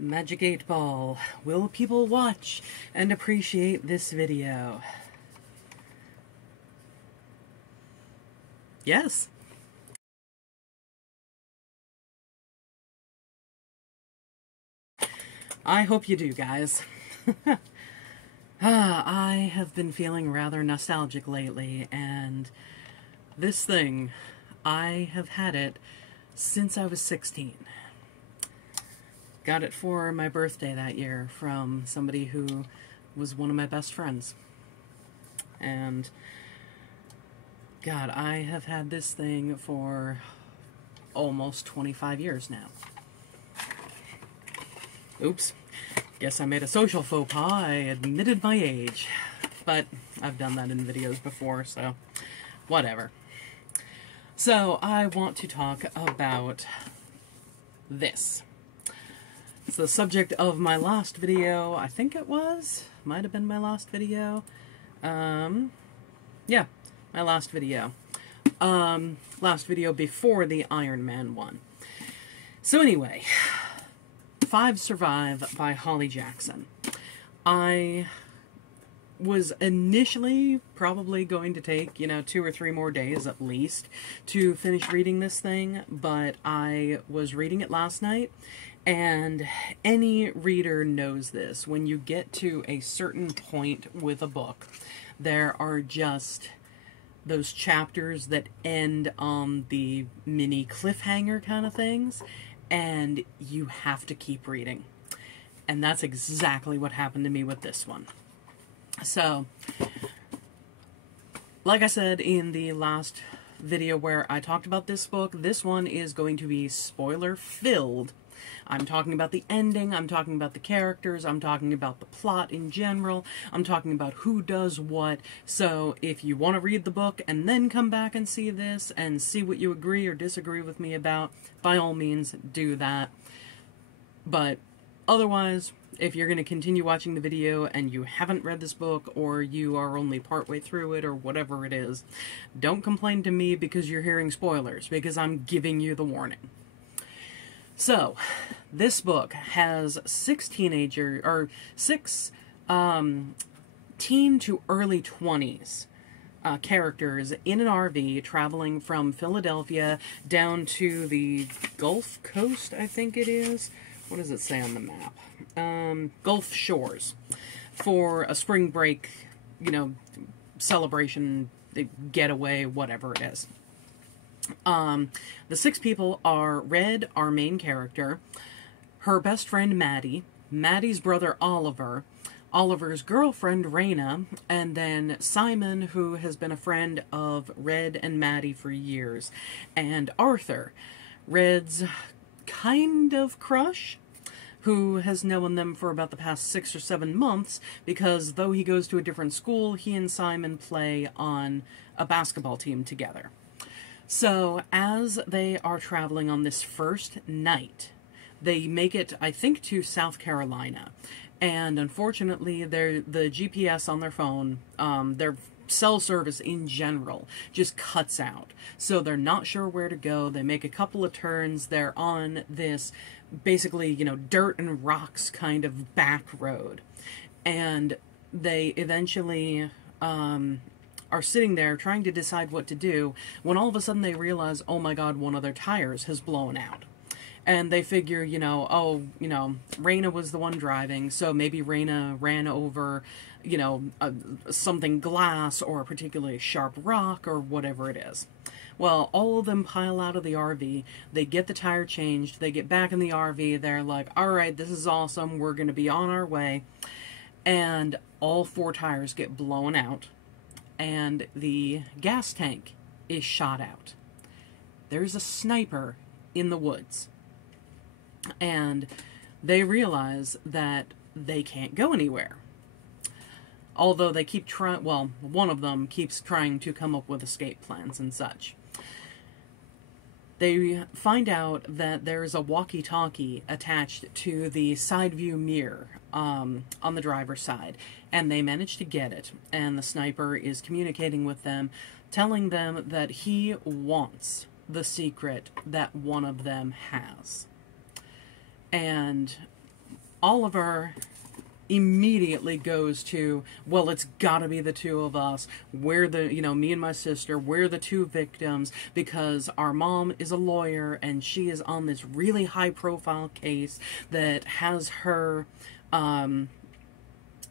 Magic 8 Ball. Will people watch and appreciate this video? Yes. I hope you do, guys. I have been feeling rather nostalgic lately, and this thing, I have had it since I was 16. Got it for my birthday that year from somebody who was one of my best friends. And God, I have had this thing for almost 25 years now. Oops. Guess I made a social faux pas. I admitted my age. But I've done that in videos before, so whatever. So I want to talk about this. It's the subject of my last video. I think it was. Might have been my last video. Yeah, my last video. Last video before the Iron Man one. So anyway, Five Survive by Holly Jackson. I was initially probably going to take, 2 or 3 more days at least to finish reading this thing, but I was reading it last night, and any reader knows this. When you get to a certain point with a book, there are just those chapters that end on the mini cliffhanger kind of things, and you have to keep reading. And that's exactly what happened to me with this one. So, like I said in the last video where I talked about this book, this one is going to be spoiler-filled. I'm talking about the ending, I'm talking about the characters, I'm talking about the plot in general, I'm talking about who does what. So if you want to read the book and then come back and see this and see what you agree or disagree with me about, by all means do that. But otherwise, if you're going to continue watching the video and you haven't read this book, or you are only partway through it, or whatever it is, don't complain to me because you're hearing spoilers, because I'm giving you the warning. So, this book has 6 teen to early 20s characters in an RV traveling from Philadelphia down to the Gulf Coast, I think it is. What does it say on the map? Gulf Shores, for a spring break, celebration, getaway, whatever it is. The 6 people are Red, our main character, her best friend Maddie, Maddie's brother Oliver, Oliver's girlfriend Raina, and then Simon, who has been a friend of Red and Maddie for years, and Arthur, Red's kind of crush, who has known them for about the past 6 or 7 months, because though he goes to a different school, he and Simon play on a basketball team together. So, as they are traveling on this first night, they make it, I think, to South Carolina. And unfortunately, the GPS on their phone, their cell service in general, just cuts out. So they're not sure where to go. They make a couple of turns. They're on this, basically, dirt and rocks kind of back road. And they eventually are sitting there trying to decide what to do, when all of a sudden they realize, oh my god, one of their tires has blown out. And they figure, Raina was the one driving, so maybe Raina ran over, something glass or a particularly sharp rock or whatever it is. Well, all of them pile out of the RV, they get the tire changed, they get back in the RV, they're like, alright, this is awesome, we're going to be on our way. And all 4 tires get blown out, and the gas tank is shot out. There's a sniper in the woods. And they realize that they can't go anywhere. Although they keep trying, well, one of them keeps trying to come up with escape plans and such. They find out that there's a walkie-talkie attached to the side view mirror on the driver's side, and they manage to get it, and the sniper is communicating with them, telling them that he wants the secret that one of them has. And Oliver immediately goes to, well, it's gotta be the two of us. We're the, me and my sister, we're the two victims because our mom is a lawyer and she is on this really high profile case that has her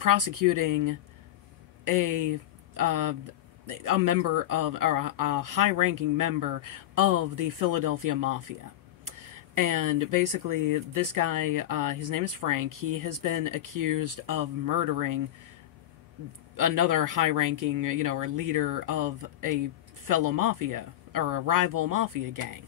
prosecuting a member of, or a high-ranking member of the Philadelphia Mafia. And basically, this guy, his name is Frank, he has been accused of murdering another high-ranking, or leader of a fellow mafia, or a rival mafia gang.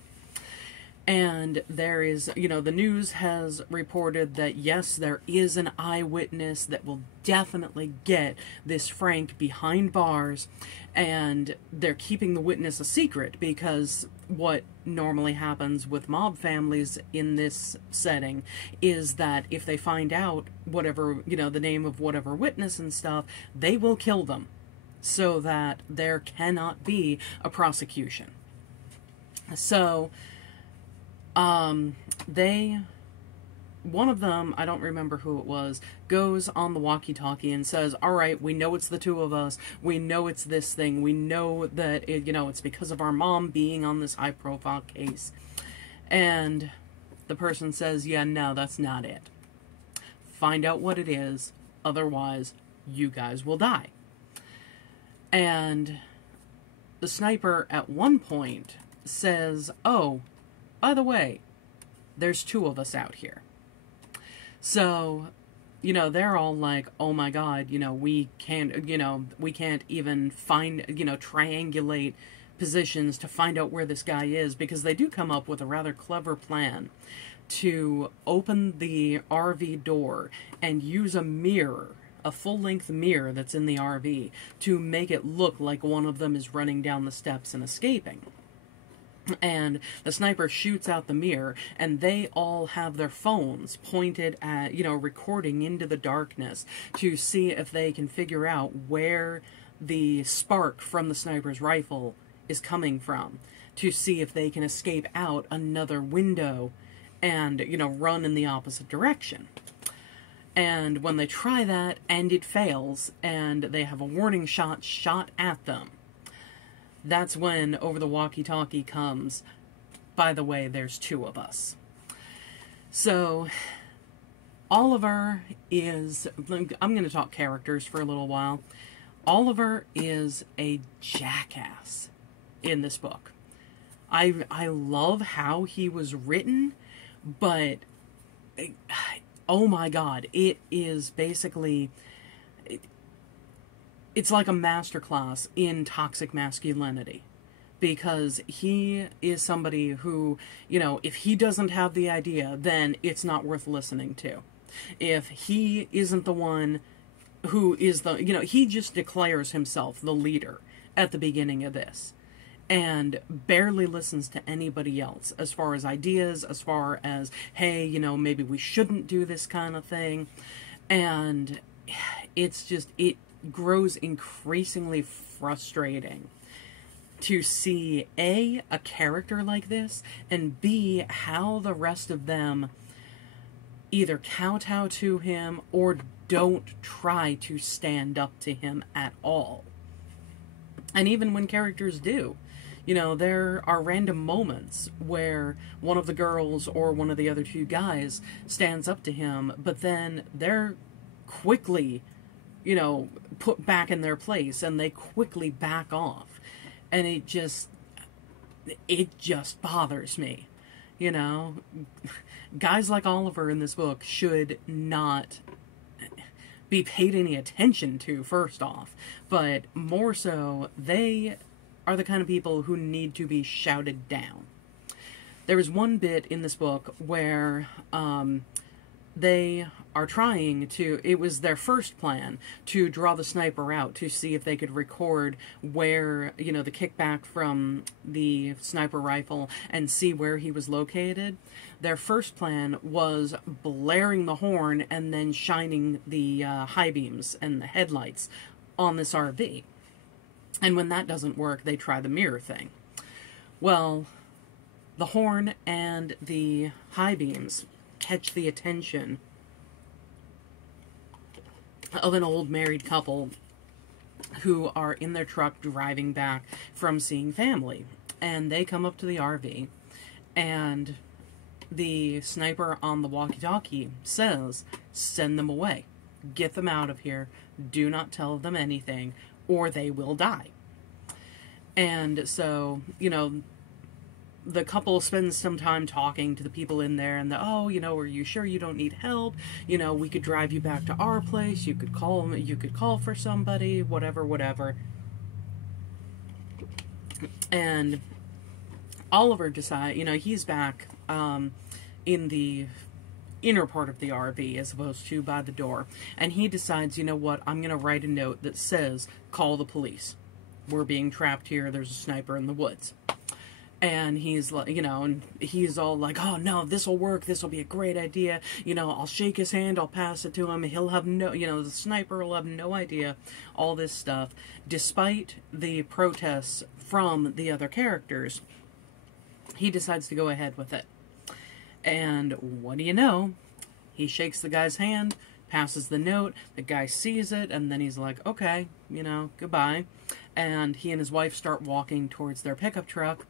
And there is, the news has reported that, yes, there is an eyewitness that will definitely get this Frank behind bars, and they're keeping the witness a secret because what normally happens with mob families in this setting is that if they find out whatever, the name of whatever witness and stuff, they will kill them so that there cannot be a prosecution. So one of them, I don't remember who it was, goes on the walkie-talkie and says, all right, we know it's the two of us, we know it's this thing, we know that, it's because of our mom being on this high-profile case. And the person says, yeah, no, that's not it. Find out what it is, otherwise you guys will die. And the sniper at one point says, oh, by the way, there's two of us out here. So, they're all like, oh my god, we can't even find, triangulate positions to find out where this guy is, because they do come up with a rather clever plan to open the RV door and use a mirror, a full-length mirror that's in the RV, to make it look like one of them is running down the steps and escaping. And the sniper shoots out the mirror, and they all have their phones pointed at, recording into the darkness to see if they can figure out where the spark from the sniper's rifle is coming from, to see if they can escape out another window and, run in the opposite direction. And when they try that, and it fails, and they have a warning shot at them, that's when over the walkie-talkie comes, by the way, there's two of us. So, Oliver is, I'm going to talk characters for a little while. Oliver is a jackass in this book. I love how he was written, but, oh my god, it is basically... It's like a masterclass in toxic masculinity, because he is somebody who, if he doesn't have the idea, then it's not worth listening to. If he isn't the one who is the, he just declares himself the leader at the beginning of this, and barely listens to anybody else as far as ideas, as far as, hey, maybe we shouldn't do this kind of thing. And it's just, it grows increasingly frustrating to see A, a character like this, and B, how the rest of them either kowtow to him or don't try to stand up to him at all. And even when characters do, there are random moments where one of the girls or one of the other two guys stands up to him, but then they're quickly put back in their place, and they quickly back off. And it just bothers me. Guys like Oliver in this book should not be paid any attention to, first off. But more so, they are the kind of people who need to be shouted down. There was one bit in this book where, they are trying to, it was their first plan to draw the sniper out to see if they could record where, the kickback from the sniper rifle and see where he was located. Their first plan was blaring the horn and then shining the high beams and the headlights on this RV. And when that doesn't work, they try the mirror thing. Well, the horn and the high beams catch the attention of an old married couple who are in their truck driving back from seeing family. And they come up to the RV, and the sniper on the walkie-talkie says, "Send them away. Get them out of here. Do not tell them anything, or they will die." And so, the couple spends some time talking to the people in there, and are you sure you don't need help? We could drive you back to our place. You could call for somebody, whatever. And Oliver decides, he's back in the inner part of the RV as opposed to by the door. And he decides, you know what, I'm going to write a note that says, "Call the police. We're being trapped here. There's a sniper in the woods." And he's like, and he's all like, "Oh no, this will work. This will be a great idea. I'll shake his hand. I'll pass it to him. He'll have the sniper will have no idea." All this stuff. Despite the protests from the other characters, he decides to go ahead with it. And what do you know? He shakes the guy's hand, passes the note, the guy sees it, and then he's like, "Okay, goodbye." And he and his wife start walking towards their pickup truck,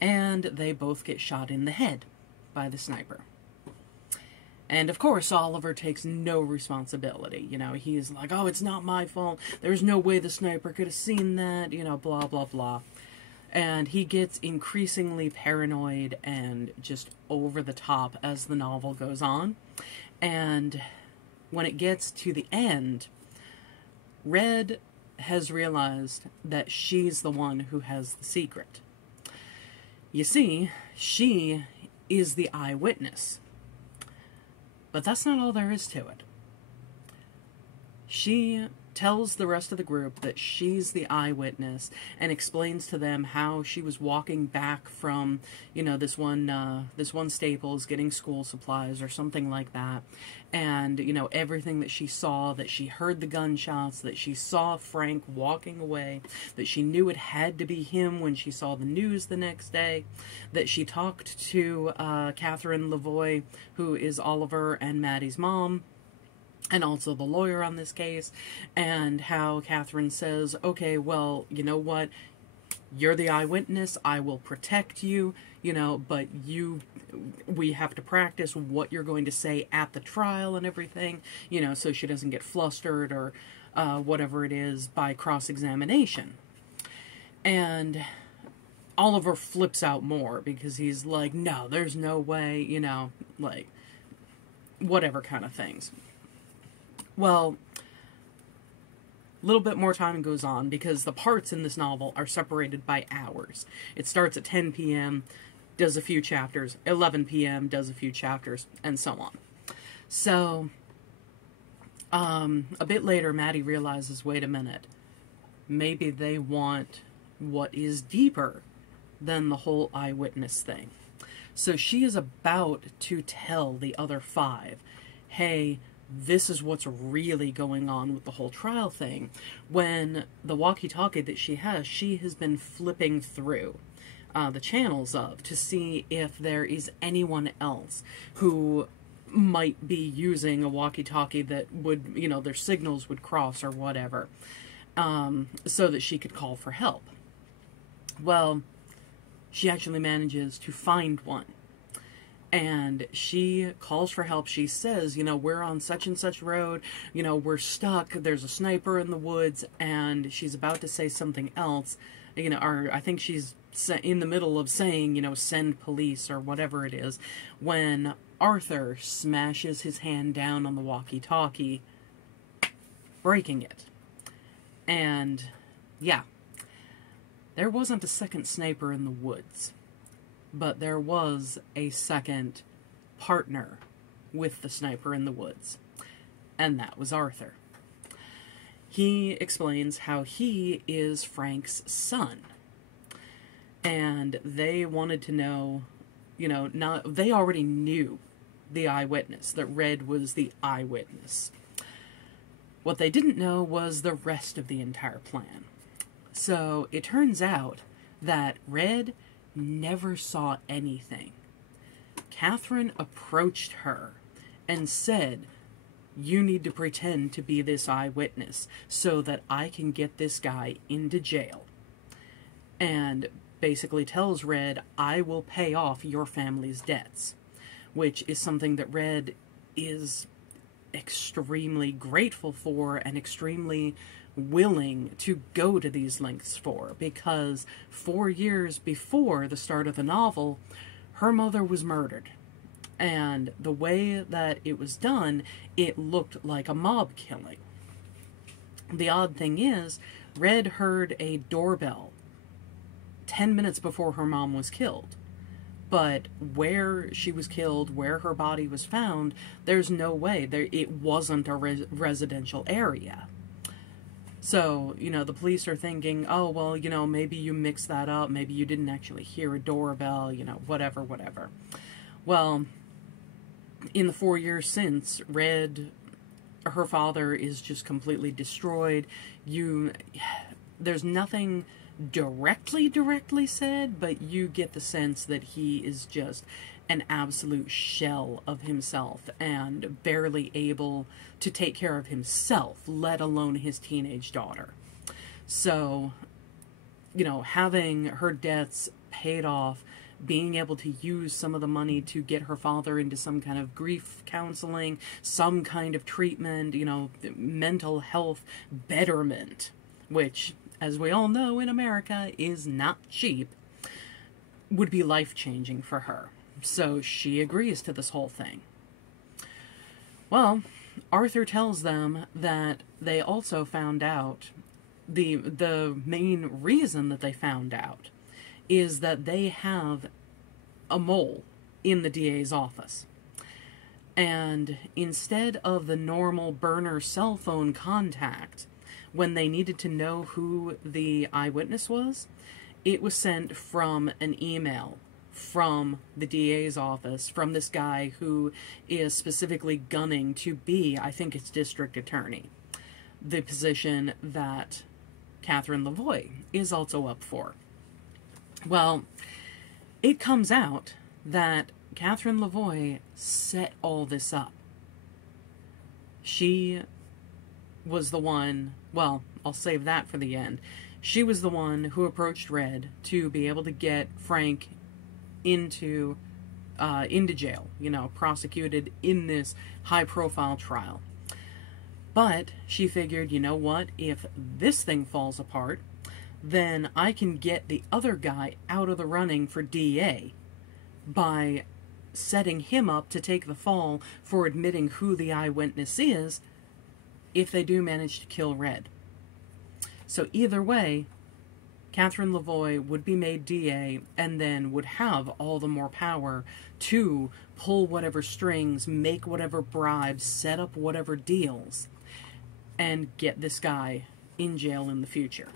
and they both get shot in the head by the sniper. And of course, Oliver takes no responsibility. He's like, "Oh, it's not my fault. There's no way the sniper could have seen that, blah, blah, blah." And he gets increasingly paranoid and just over the top as the novel goes on. And when it gets to the end, Red has realized that she's the one who has the secret. You see, she is the eyewitness. But that's not all there is to it. She tells the rest of the group that she's the eyewitness and explains to them how she was walking back from, this one Staples getting school supplies or something like that. And, everything that she saw, that she heard the gunshots, that she saw Frank walking away, that she knew it had to be him when she saw the news the next day, that she talked to Catherine Lavoie, who is Oliver and Maddie's mom, and also the lawyer on this case, and how Catherine says, "Okay, well, you know what? You're the eyewitness. I will protect you, but we have to practice what you're going to say at the trial and everything, so she doesn't get flustered or whatever it is by cross-examination." And Oliver flips out more because he's like, "No, there's no way, whatever kind of things." Well, a little bit more time goes on because the parts in this novel are separated by hours. It starts at 10 p.m., does a few chapters, 11 p.m., does a few chapters, and so on. So, a bit later, Maddie realizes, wait a minute, maybe they want what is deeper than the whole eyewitness thing. So she is about to tell the other 5, "Hey, this is what's really going on with the whole trial thing," when the walkie-talkie that she has been flipping through the channels of to see if there is anyone else who might be using a walkie-talkie that would, their signals would cross or whatever, so that she could call for help. Well, she actually manages to find one. And she calls for help. She says, "We're on such and such road. We're stuck. There's a sniper in the woods." And she's about to say something else. Or I think she's in the middle of saying, "Send police," or whatever it is, when Arthur smashes his hand down on the walkie-talkie, breaking it. And, yeah, there wasn't a second sniper in the woods. But there was a second partner with the sniper in the woods, and that was Arthur. He explains how he is Frank's son, and they wanted to know, they already knew the eyewitness, that Red was the eyewitness. What they didn't know was the rest of the entire plan. So it turns out that Red never saw anything. Catherine approached her and said, you need to pretend to be this eyewitness so that I can get this guy into jail. And basically tells Red, I will pay off your family's debts, which is something that Red is extremely grateful for and extremely willing to go to these lengths for, because 4 years before the start of the novel, her mother was murdered. And the way that it was done, it looked like a mob killing. The odd thing is, Red heard a doorbell 10 minutes before her mom was killed. But where she was killed, where her body was found, there's no way. It wasn't a residential area. So, you know, the police are thinking, oh, well, you know, maybe you mixed that up. Maybe you didn't actually hear a doorbell, you know, whatever. Well, in the 4 years since, Red, her father is just completely destroyed. There's nothing directly said, but you get the sense that he is just an absolute shell of himself and barely able to take care of himself, let alone his teenage daughter. So, you know, having her debts paid off, being able to use some of the money to get her father into some kind of grief counseling, some kind of treatment, you know, mental health betterment, which, as we all know in America, is not cheap, would be life-changing for her. So she agrees to this whole thing. Well, Arthur tells them that they also found out, the main reason that they found out is that they have a mole in the DA's office. And instead of the normal burner cell phone contact, when they needed to know who the eyewitness was, it was sent from an email from the DA's office, from this guy who is specifically gunning to be, I think it's district attorney, the position that Catherine Lavoie is also up for. Well, it comes out that Catherine Lavoie set all this up. She was the one, well, I'll save that for the end. She was the one who approached Red to be able to get Frank into jail, you know, prosecuted in this high-profile trial. But she figured, you know what, if this thing falls apart, then I can get the other guy out of the running for DA by setting him up to take the fall for admitting who the eyewitness is if they do manage to kill Red. So either way, Catherine Lavoie would be made DA and then would have all the more power to pull whatever strings, make whatever bribes, set up whatever deals, and get this guy in jail in the future.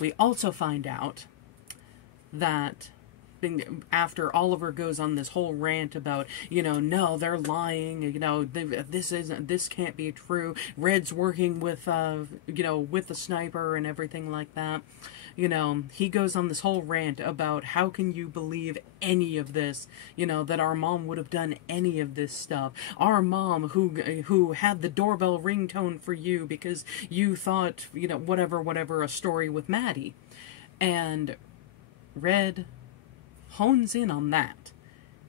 We also find out that after Oliver goes on this whole rant about, you know, no, they're lying, you know, this can't be true, Red's working with, you know, with the sniper and everything like that, you know, he goes on this whole rant about how can you believe any of this, you know, that our mom would have done any of this stuff, our mom who had the doorbell ringtone for you because you thought, you know, whatever, a story with Maddie. And Red hones in on that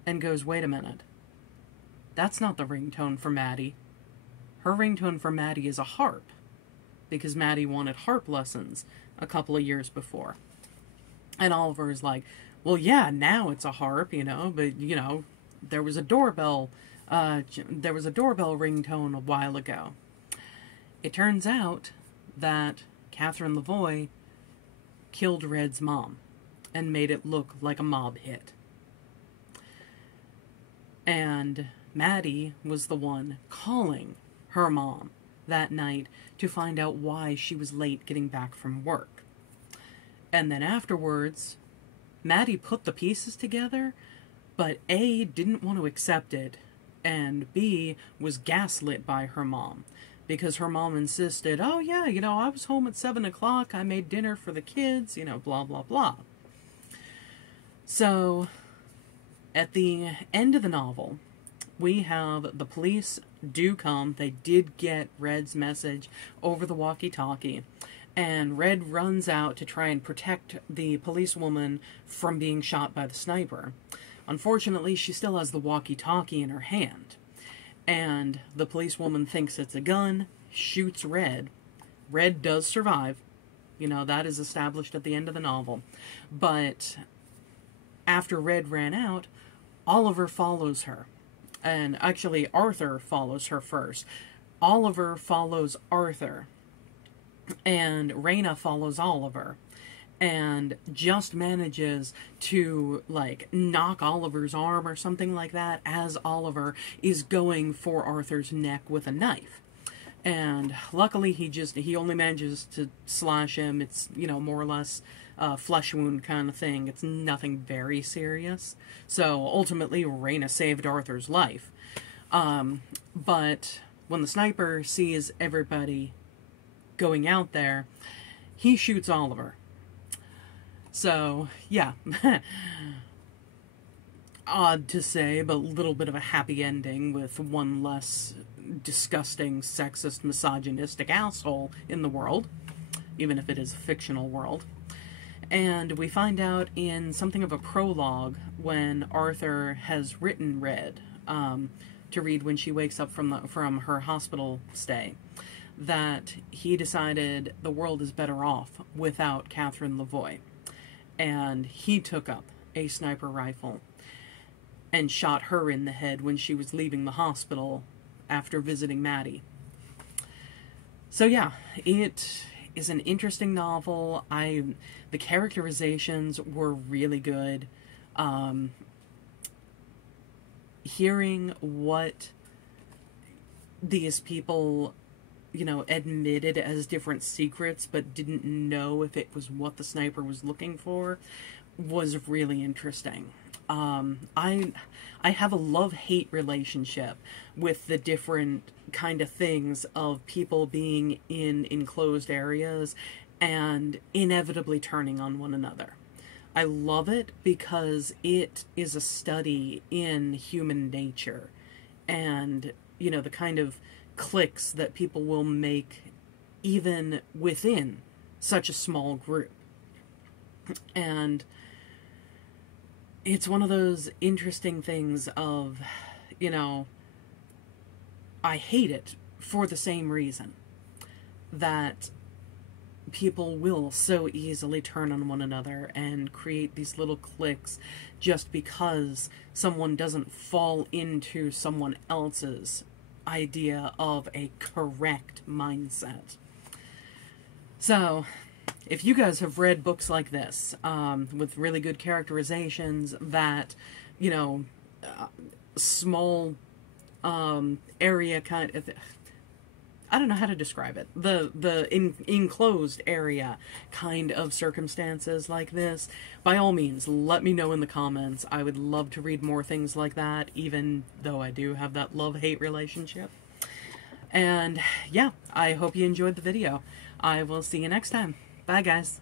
and goes, wait a minute, that's not the ringtone for Maddie. Her ringtone for Maddie is a harp, because Maddie wanted harp lessons a couple of years before. And Oliver is like, well, yeah, now it's a harp, you know, but, you know, there was a doorbell ringtone a while ago. It turns out that Catherine Lavoie killed Red's mom and made it look like a mob hit. And Maddie was the one calling her mom that night to find out why she was late getting back from work. And then afterwards, Maddie put the pieces together, but A, didn't want to accept it, and B, was gaslit by her mom. Because her mom insisted, oh yeah, you know, I was home at 7 o'clock, I made dinner for the kids, you know, blah, blah, blah. So, at the end of the novel, we have the police do come. They did get Red's message over the walkie-talkie. And Red runs out to try and protect the policewoman from being shot by the sniper. Unfortunately, she still has the walkie-talkie in her hand. And the policewoman thinks it's a gun, shoots Red. Red does survive. You know, that is established at the end of the novel. But after Red ran out, Oliver follows her. And actually, Arthur follows her first. Oliver follows Arthur. And Raina follows Oliver. And just manages to, like, knock Oliver's arm or something like that as Oliver is going for Arthur's neck with a knife. And luckily he only manages to slash him. It's, you know, more or less a flesh wound kind of thing. It's nothing very serious. So ultimately Raina saved Arthur's life. But when the sniper sees everybody going out there, he shoots Oliver. So, yeah. Odd to say, but a little bit of a happy ending with one less disgusting, sexist, misogynistic asshole in the world, even if it is a fictional world. And we find out in something of a prologue when Arthur has written Red to read when she wakes up from her hospital stay, that he decided the world is better off without Catherine Lavoie. And he took up a sniper rifle and shot her in the head when she was leaving the hospital after visiting Maddie. So yeah, it is an interesting novel. The characterizations were really good. Hearing what these people, you know, admitted as different secrets but didn't know if it was what the sniper was looking for was really interesting. I have a love-hate relationship with the different kind of things of people being in enclosed areas and inevitably turning on one another. I love it because it is a study in human nature and, you know, the kind of cliques that people will make even within such a small group. And it's one of those interesting things of, you know, I hate it for the same reason that people will so easily turn on one another and create these little cliques just because someone doesn't fall into someone else's idea of a correct mindset. So, if you guys have read books like this, with really good characterizations that, you know, small area kind of, I don't know how to describe it, the enclosed area kind of circumstances like this, by all means, let me know in the comments. I would love to read more things like that, even though I do have that love-hate relationship. And yeah, I hope you enjoyed the video. I will see you next time. Bye, guys.